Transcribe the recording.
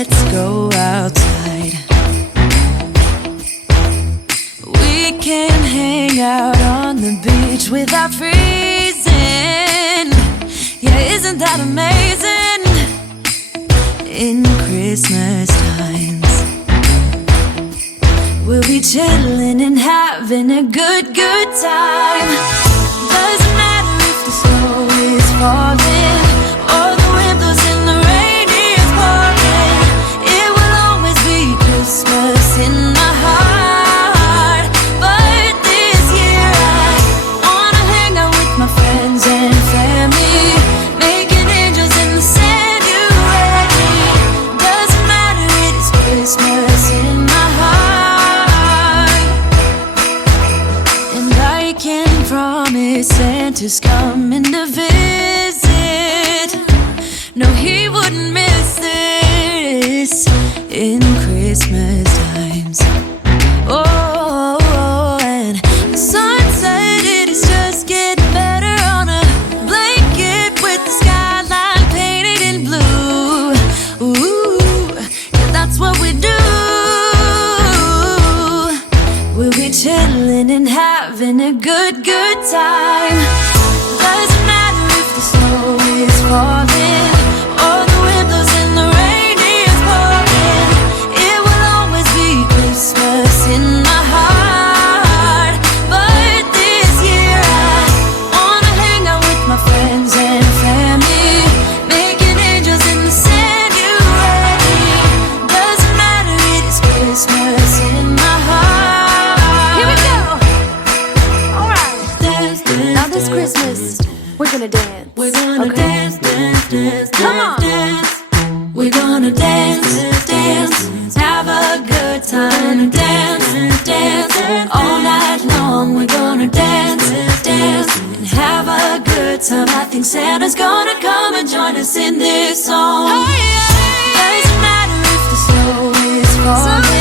let's go outside. We can hang out on the beach without freezing. Yeah, isn't that amazing? In Christmas times, we'll be chilling and having a good time. Doesn't matter if the snow is falling or the wind blows and the rain is pouring. It will always be Christmas in my heart. But this year I wanna hang out with my friends and family, making angels in the sand. You ready? Doesn't matter, it is Christmas in my heart. And I can promise Santa's coming to visit. No, he wouldn't miss this in Christmas times. Oh, and the sunset, it is just getting better on a blanket with the skyline painted in blue. Ooh, yeah, that's what we do. We'll be chilling and having a good time. Doesn't matter if the snow is falling or the wind blows and the rain is pouring. It will always be Christmas in my heart. But this year I wanna hang out with my friends and family, making angels in the sand. You ready? Doesn't matter, it is Christmas in my heart. Here we go. All right. Dance, dance, now this Christmas, we're gonna dance. We're gonna dance, dance, dance, come on. Dance. We're gonna dance, dance, have a good time. Dance, dance, all night long. We're gonna dance, dance, and have a good time. I think Santa's gonna come and join us in this song. Oh, yeah. Doesn't matter if the snow is falling